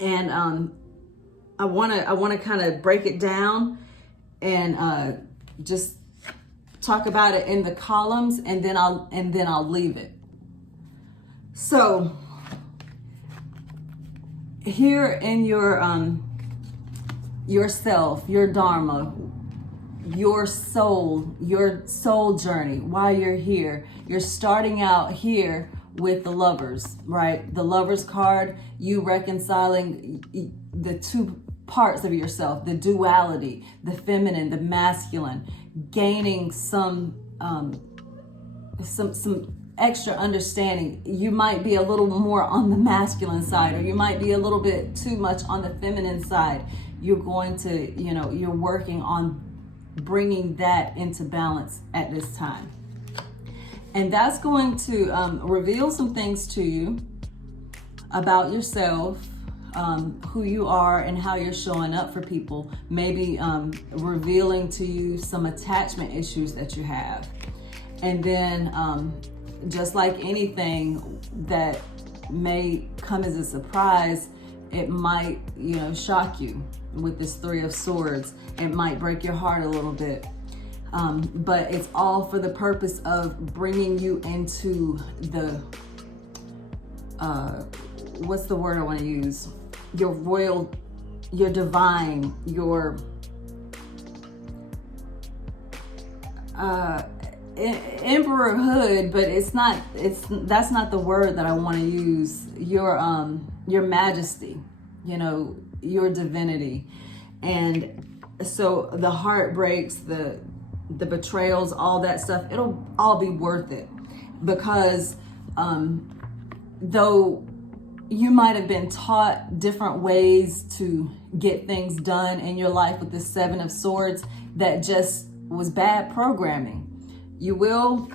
And I want to kind of break it down and just talk about it in the columns, and then I'll leave it. So here in yourself, your dharma, your soul journey, while you're here, you're starting out here with the lovers, right? The lovers card, you reconciling the two parts of yourself, the duality, the feminine, the masculine, gaining some extra understanding. You might be a little more on the masculine side, or you might be a little bit too much on the feminine side. You're going to, you're working on bringing that into balance at this time. And that's going to reveal some things to you about yourself, who you are and how you're showing up for people. Maybe revealing to you some attachment issues that you have. And then just like anything that may come as a surprise, it might, shock you with this Three of Swords. It might break your heart a little bit. But it's all for the purpose of bringing you into the, what's the word I want to use? Your royal, your divine, your emperorhood, but that's not the word that I want to use. Your majesty, your divinity. And so the heartbreaks, the betrayals, all that stuff, it'll all be worth it, because though you might have been taught different ways to get things done in your life with the Seven of Swords, that just was bad programming. You will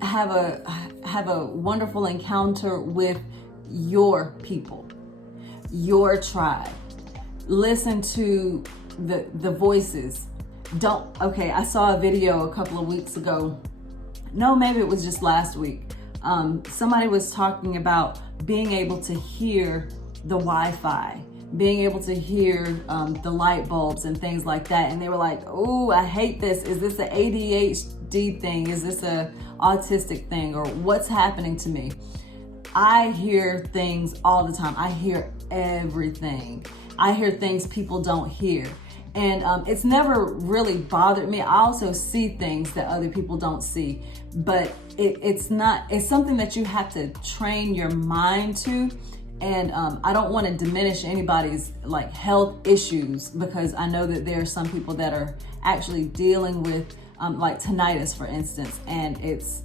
have a wonderful encounter with your people, your tribe. Listen to the voices. I saw a video a couple of weeks ago. No, maybe it was just last week. Somebody was talking about being able to hear the Wi-Fi, being able to hear the light bulbs and things like that. And they were like, oh, I hate this. Is this an ADHD thing? Is this a autistic thing? Or what's happening to me? I hear things all the time. I hear everything. I hear things people don't hear. And it's never really bothered me. I also see things that other people don't see, but it's something that you have to train your mind to. And I don't want to diminish anybody's like health issues, because I know that there are some people that are actually dealing with like tinnitus, for instance, and it's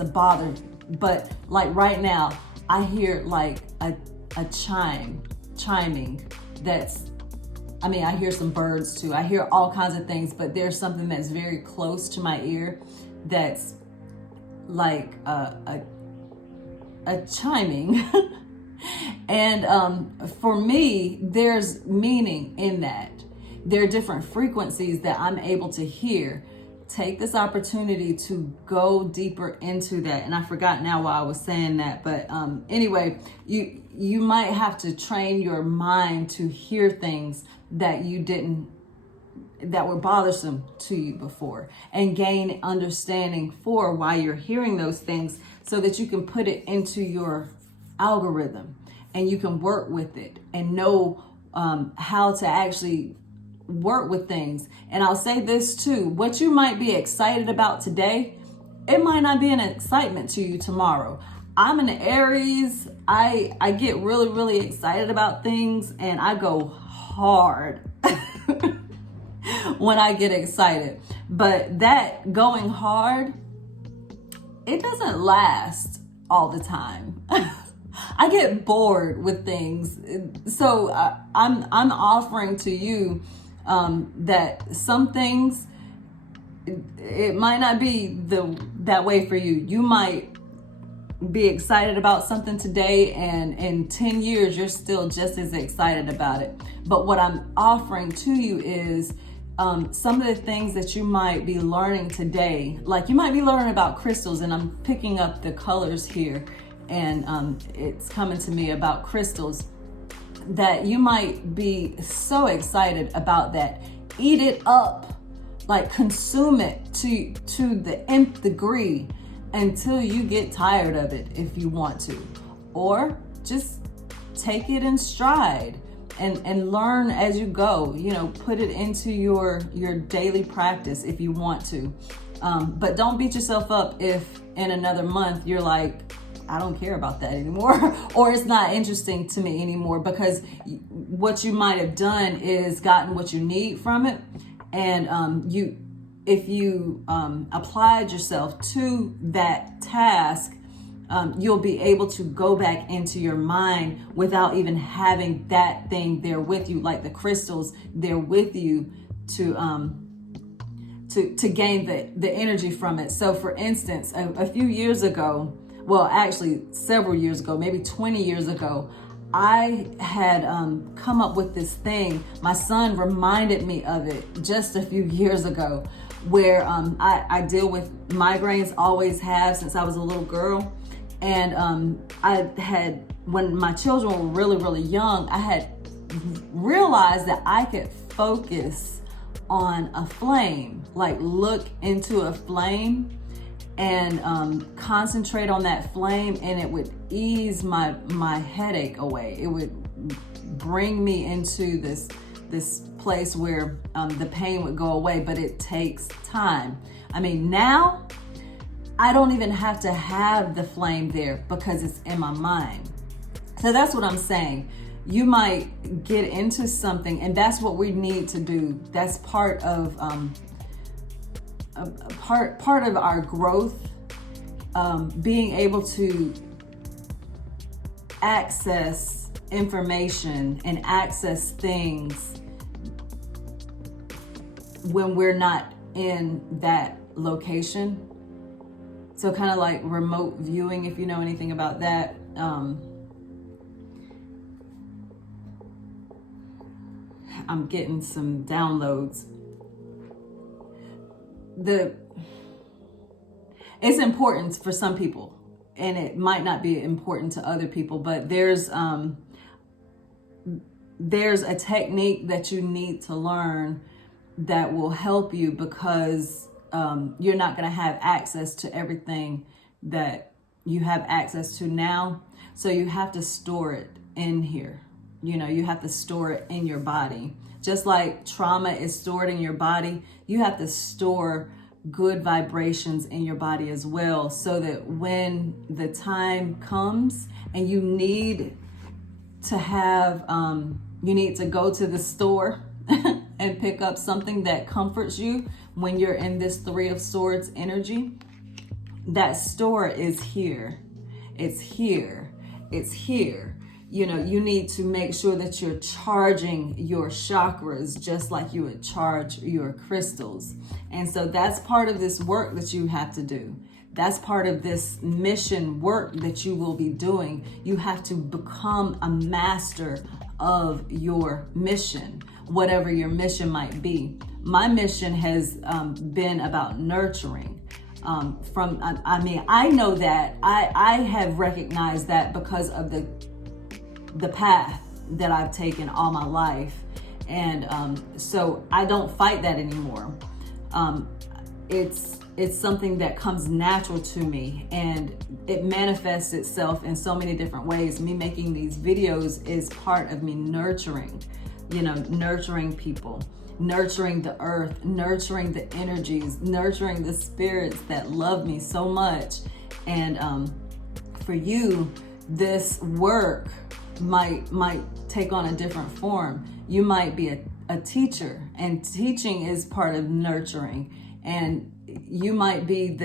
a bother. But like right now, I hear like a chiming. I hear some birds too. I hear all kinds of things, but there's something that's very close to my ear that's like a chiming. And for me, there's meaning in that. There are different frequencies that I'm able to hear. Take this opportunity to go deeper into that. And I forgot now why I was saying that, but anyway, you might have to train your mind to hear things that that were bothersome to you before, and gain understanding for why you're hearing those things, so that you can put it into your algorithm and you can work with it and know how to actually work with things. And I'll say this too, what you might be excited about today, it might not be an excitement to you tomorrow. I'm an Aries. I get really, really excited about things, and I go hard when I get excited. But that going hard, it doesn't last all the time. I get bored with things. So I'm offering to you that some things, it might not be that way for you. You might be excited about something today, and in 10 years you're still just as excited about it. But what I'm offering to you is some of the things that you might be learning today. Like you might be learning about crystals, and I'm picking up the colors here, and it's coming to me about crystals. that you might be so excited about that. Eat it up, like consume it to the nth degree until you get tired of it if you want to. Or just take it in stride and learn as you go. Put it into your daily practice if you want to. But don't beat yourself up if in another month you're like, I don't care about that anymore, or it's not interesting to me anymore, because what you might have done is gotten what you need from it. And if you applied yourself to that task, you'll be able to go back into your mind without even having that thing there with you, like the crystals there with you to gain the energy from it. So for instance, a few years ago, well, actually several years ago, maybe 20 years ago, I had come up with this thing. My son reminded me of it just a few years ago, where I deal with migraines, always have since I was a little girl. And I had, when my children were really, really young, I had realized that I could focus on a flame, like look into a flame and concentrate on that flame, and it would ease my headache away. It would bring me into this place where the pain would go away, but it takes time. I mean, now I don't even have to have the flame there because it's in my mind. So that's what I'm saying. You might get into something, and that's what we need to do. That's part of part of our growth, being able to access information and access things when we're not in that location. So kind of like remote viewing, if you know anything about that. I'm getting some downloads. It's important for some people, and it might not be important to other people, but there's a technique that you need to learn that will help you, because you're not going to have access to everything that you have access to now. So you have to store it in here. You have to store it in your body. Just like trauma is stored in your body, you have to store good vibrations in your body as well, so that when the time comes and you need to have, you need to go to the store and pick up something that comforts you when you're in this Three of Swords energy, that store is here. It's here. It's here. You need to make sure that you're charging your chakras just like you would charge your crystals. And so that's part of this work that you have to do. That's part of this mission work that you will be doing. You have to become a master of your mission, whatever your mission might be. My mission has been about nurturing. I know that I have recognized that because of the path that I've taken all my life. And so I don't fight that anymore. It's something that comes natural to me, and it manifests itself in so many different ways. Me making these videos is part of me nurturing people, nurturing the earth, nurturing the energies, nurturing the spirits that love me so much. And for you, this work might take on a different form. You might be a teacher, and teaching is part of nurturing. And you might be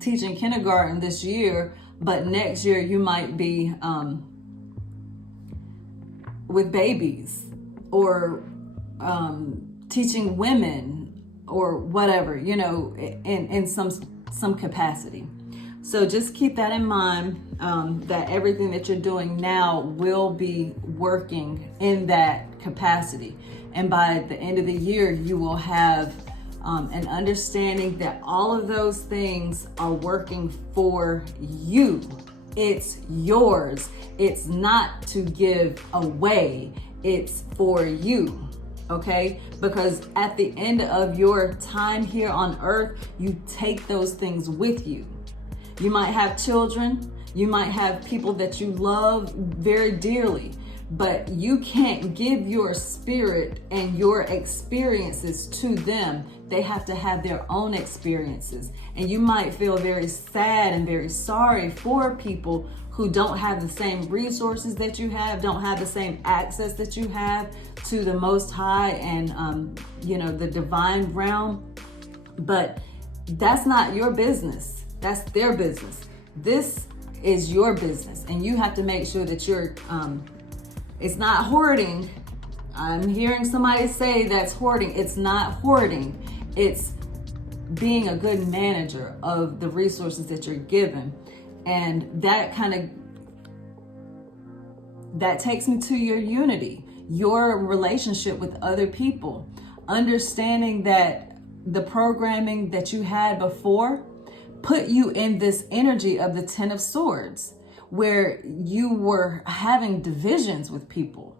teaching kindergarten this year, but next year you might be with babies, or teaching women, or whatever, in some capacity. So just keep that in mind, that everything that you're doing now will be working in that capacity. And by the end of the year, you will have an understanding that all of those things are working for you It's yours. It's not to give away. It's for you. Okay? Because at the end of your time here on earth, you take those things with you. You might have children, you might have people that you love very dearly, but you can't give your spirit and your experiences to them. They have to have their own experiences. And you might feel very sad and very sorry for people who don't have the same resources that you have, don't have the same access that you have to the Most High and, the divine realm. But that's not your business. That's their business. This is your business. And you have to make sure that you're, it's not hoarding. I'm hearing somebody say that's hoarding. It's not hoarding. It's being a good manager of the resources that you're given. And that takes me to your unity, your relationship with other people, understanding that the programming that you had before put you in this energy of the Ten of Swords, where you were having divisions with people.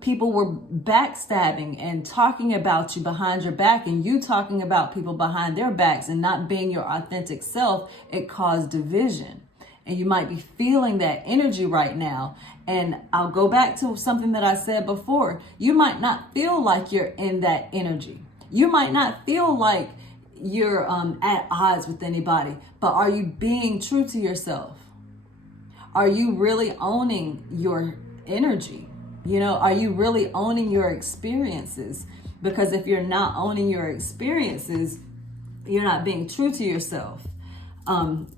People were backstabbing and talking about you behind your back, and you talking about people behind their backs and not being your authentic self. It caused division. And you might be feeling that energy right now. And I'll go back to something that I said before. You might not feel like you're in that energy. You might not feel like you're at odds with anybody, but are you being true to yourself? Are you really owning your energy? Are you really owning your experiences? Because if you're not owning your experiences, you're not being true to yourself.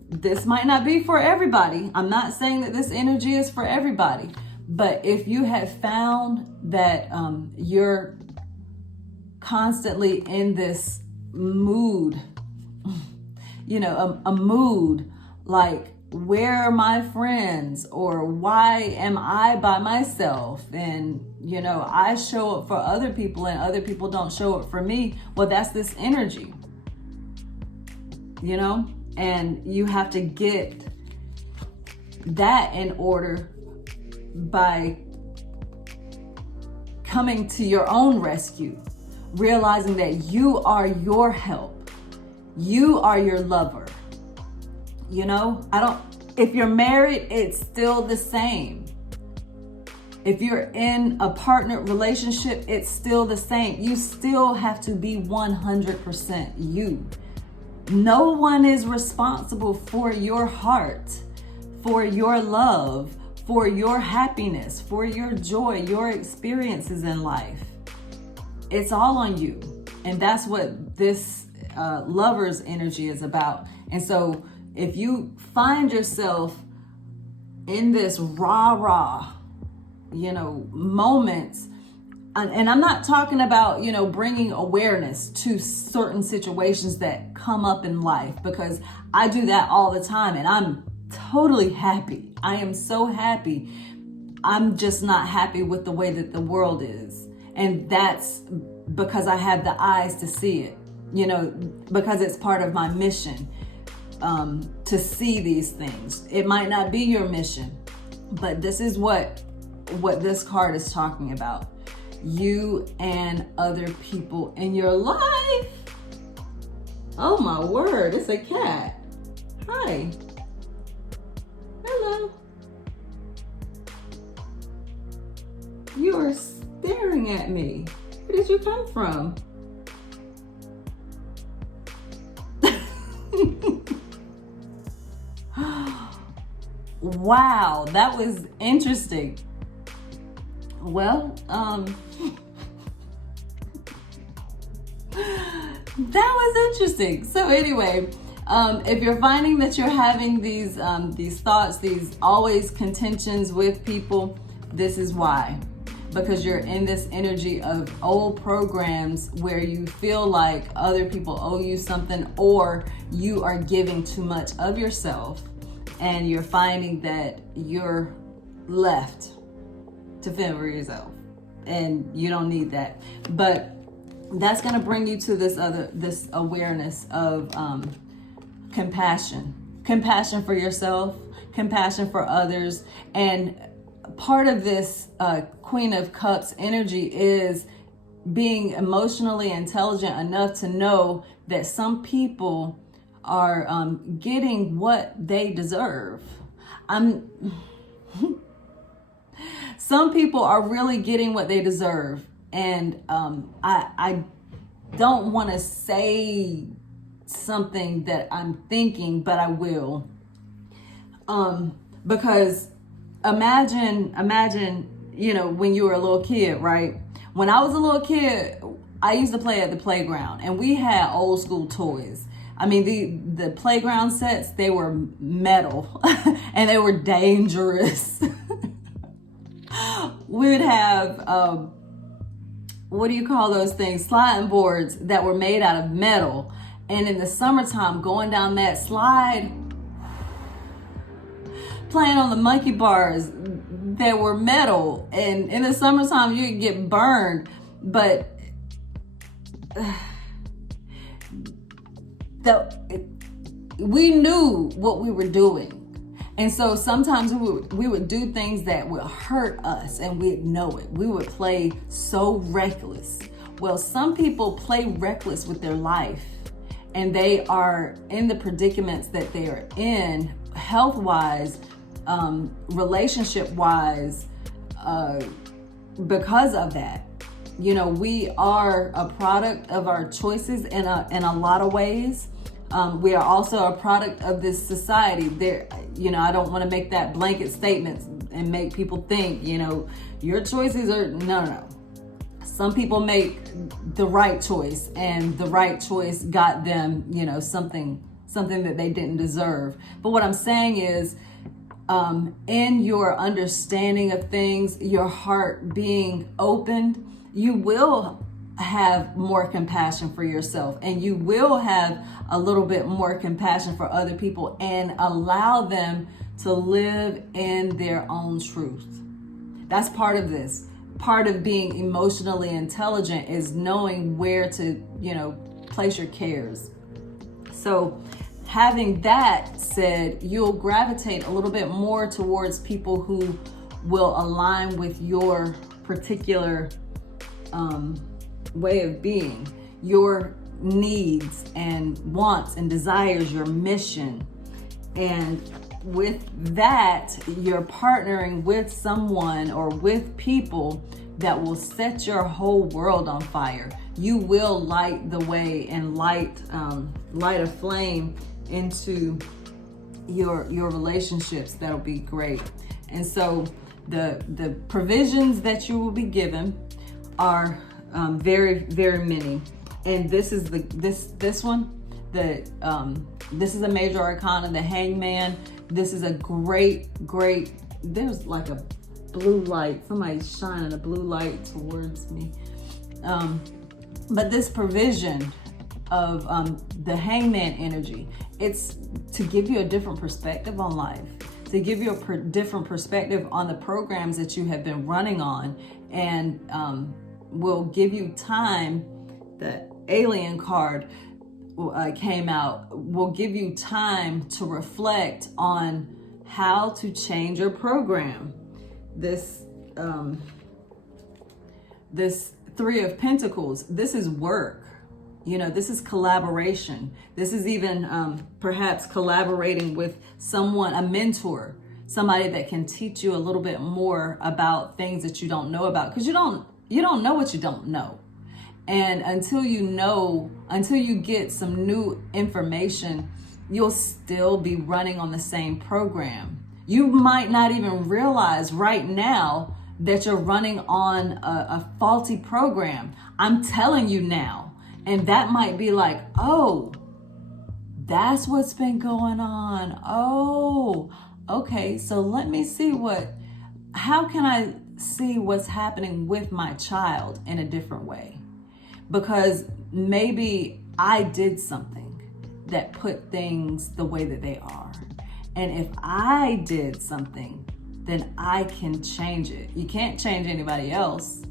This might not be for everybody. I'm not saying that this energy is for everybody, but if you have found that you're constantly in this mood, a mood like, where are my friends, or why am I by myself? And, I show up for other people and other people don't show up for me. Well, that's this energy, and you have to get that in order by coming to your own rescue, realizing that you are your help. You are your lover. If you're married, it's still the same. If you're in a partner relationship, it's still the same. You still have to be 100% you. No one is responsible for your heart, for your love, for your happiness, for your joy, your experiences in life. It's all on you. And that's what this lover's energy is about. And so if you find yourself in this rah-rah, moments, and I'm not talking about, bringing awareness to certain situations that come up in life, because I do that all the time and I'm totally happy. I am so happy. I'm just not happy with the way that the world is. And that's because I have the eyes to see it, because it's part of my mission. To see these things. It might not be your mission, but this is what this card is talking about. You and other people in your life. Oh my word, it's a cat. Hi. Hello. You are staring at me. Where did you come from? Wow, that was interesting. Well, that was interesting. So anyway, if you're finding that you're having these thoughts, these always contentions with people, this is why. Because you're in this energy of old programs where you feel like other people owe you something, or you are giving too much of yourself, and you're finding that you're left to fend for yourself, and you don't need that. But that's going to bring you to this awareness of compassion for yourself, compassion for others. And part of this Queen of Cups energy is being emotionally intelligent enough to know that some people are getting what they deserve. Some people are really getting what they deserve. And I don't want to say something that I'm thinking, but I will. Because imagine, when you were a little kid, right? When I was a little kid, I used to play at the playground, and we had old school toys. I mean, the playground sets, they were metal and they were dangerous. We would have, what do you call those things? Sliding boards that were made out of metal. And in the summertime, going down that slide, playing on the monkey bars that were metal. And in the summertime, you could get burned. But we knew what we were doing. And so sometimes we would do things that would hurt us and we'd know it. We would play so reckless. Well, some people play reckless with their life, and they are in the predicaments that they are in, health-wise, relationship-wise, because of that. We are a product of our choices in a lot of ways. We are also a product of this society. I don't want to make that blanket statement and make people think, your choices are, no. Some people make the right choice, and the right choice got them, something that they didn't deserve. But what I'm saying is, in your understanding of things, your heart being opened, you will have more compassion for yourself, and you will have a little bit more compassion for other people and allow them to live in their own truth. That's part of this. Part of being emotionally intelligent is knowing where to, place your cares. So having that said, you'll gravitate a little bit more towards people who will align with your particular way of being, your needs and wants and desires, your mission. And with that, you're partnering with someone or with people that will set your whole world on fire. You will light the way and light a flame into your relationships. That'll be great. And so the provisions that you will be given are very, very many. And this is this one. This is a major arcana, the Hangman. This is a great, there's like a blue light. Somebody's shining a blue light towards me. But this provision of the Hangman energy, it's to give you a different perspective on life, to give you a different perspective on the programs that you have been running on, and will give you time. The Alien card came out, will give you time to reflect on how to change your program. This Three of Pentacles, this is work. This is collaboration. This is even perhaps collaborating with someone, a mentor, somebody that can teach you a little bit more about things that you don't know about, because you don't know what you don't know. And until you get some new information, you'll still be running on the same program. You might not even realize right now that you're running on a faulty program. I'm telling you now. And that might be like, oh, that's what's been going on. Oh, okay. So let me see how can I see what's happening with my child in a different way? Because maybe I did something that put things the way that they are. And if I did something, then I can change it. You can't change anybody else.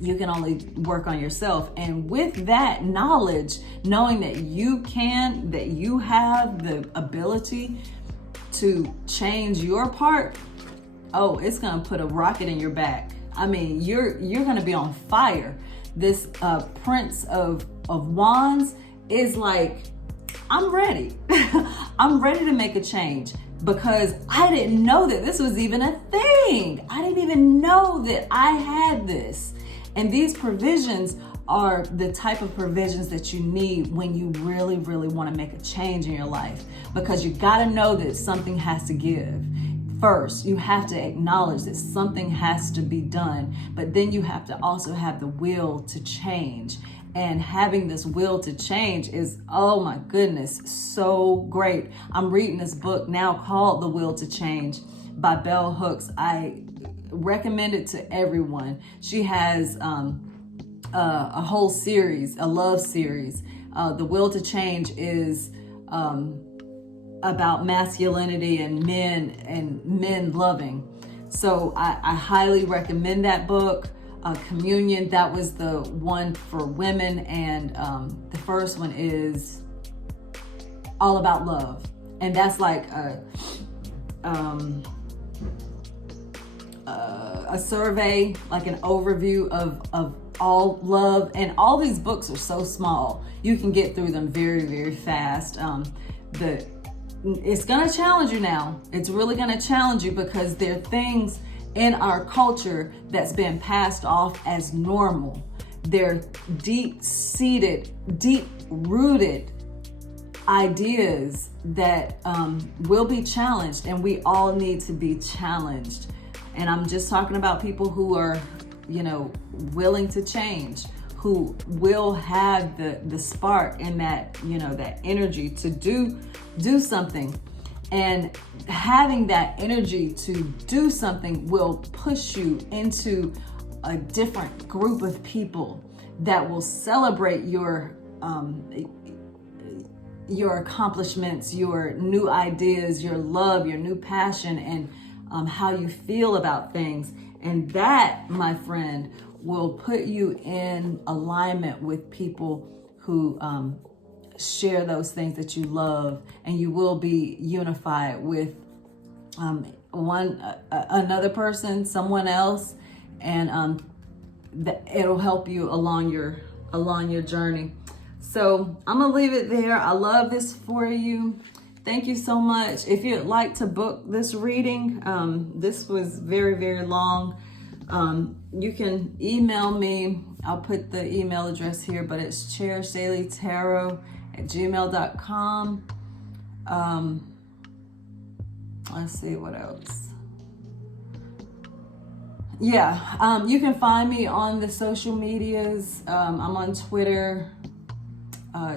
You can only work on yourself. And with that knowledge, knowing that you have the ability, to change your part, oh, it's gonna put a rocket in your back. I mean, you're gonna be on fire. This Prince of Wands is like, I'm ready. I'm ready to make a change, because I didn't know that this was even a thing. I didn't even know that I had this. And these provisions are the type of provisions that you need when you really, really want to make a change in your life, because you got to know that something has to give. First, you have to acknowledge that something has to be done, but then you have to also have the will to change. And having this will to change is, oh my goodness, so great. I'm reading this book now called The Will to Change by Bell Hooks. I recommend it to everyone. She has a whole series, a love series. The Will to Change is about masculinity and men loving. So I highly recommend that book. Communion, that was the one for women, and the first one is all about love, and that's like a survey, like an overview of all love. And all these books are so small, you can get through them very, very fast. It's gonna challenge you now. It's really gonna challenge you, because there are things in our culture that's been passed off as normal. They're deep-seated, deep-rooted ideas that will be challenged, and we all need to be challenged. And I'm just talking about people who are, willing to change, who will have the spark and that, that energy to do something. And having that energy to do something will push you into a different group of people that will celebrate your accomplishments, your new ideas, your love, your new passion, and how you feel about things. And that, my friend, will put you in alignment with people who share those things that you love, and you will be unified with another person, someone else, and it'll help you along your journey. So I'm gonna leave it there. I love this for you. Thank you so much. If you'd like to book this reading, this was very, very long. You can email me. I'll put the email address here, but it's cherishdaileytarot@gmail.com. Let's see what else. Yeah, you can find me on the social medias. I'm on Twitter,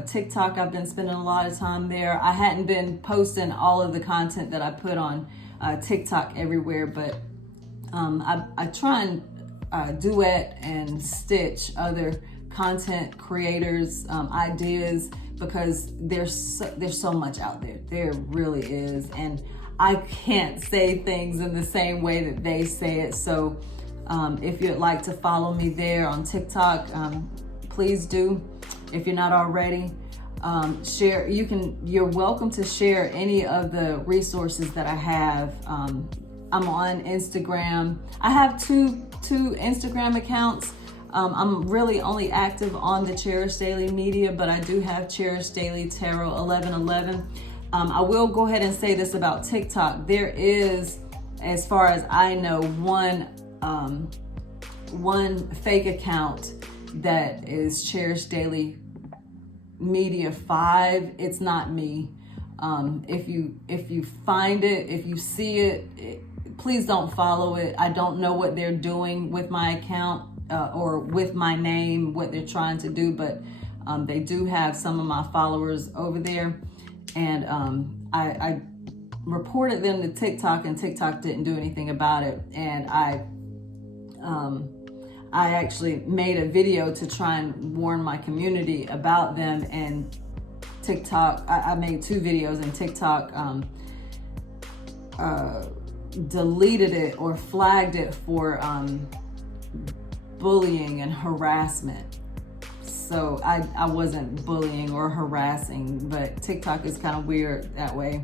TikTok. I've been spending a lot of time there. I hadn't been posting all of the content that I put on TikTok everywhere, but I try and duet and stitch other content creators' ideas, because there's so much out there. There really is, and I can't say things in the same way that they say it. So if you'd like to follow me there on TikTok, please do. If you're not already, share. You're welcome to share any of the resources that I have. I'm on Instagram. I have two Instagram accounts. I'm really only active on the Cherish Daily Media, but I do have Cherish Daily Tarot 1111. I will go ahead and say this about TikTok. There is, as far as I know, one fake account that is Cherish Daily Media 5. It's not me. If you find it, if you see it, please don't follow it. I don't know what they're doing with my account or with my name, what they're trying to do, but they do have some of my followers over there. And I reported them to TikTok, and TikTok didn't do anything about it. And I actually made a video to try and warn my community about them, and TikTok, I made 2 videos, and TikTok deleted it or flagged it for bullying and harassment. So I wasn't bullying or harassing, but TikTok is kind of weird that way.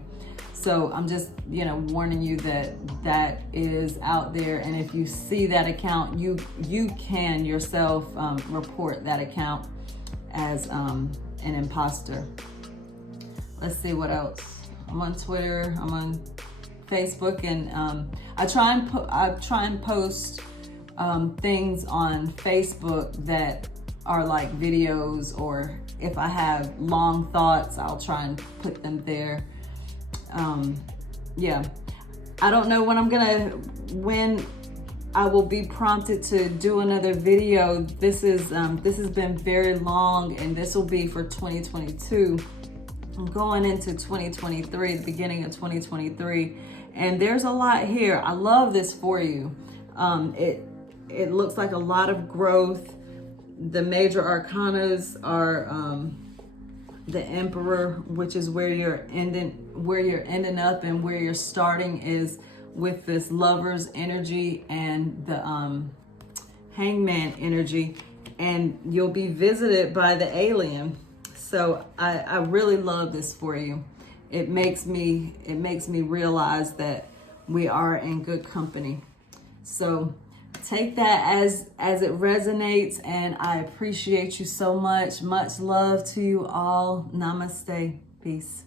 So I'm just, warning you that that is out there. And if you see that account, you can yourself report that account as an imposter. Let's see what else. I'm on Twitter, I'm on Facebook, and I try and post things on Facebook that are like videos, or if I have long thoughts, I'll try and put them there. Yeah, I don't know when I will be prompted to do another video. This has been very long, and this will be for 2022. I'm going into 2023, the beginning of 2023, and there's a lot here. I love this for you. It looks like a lot of growth. The major arcanas are the Emperor, which is where you're ending up, and where you're starting is with this Lover's energy and the Hangman energy, and you'll be visited by the alien. So I really love this for you. It makes me realize that we are in good company. So take that as it resonates, and I appreciate you so much. Much love to you all. Namaste. Peace.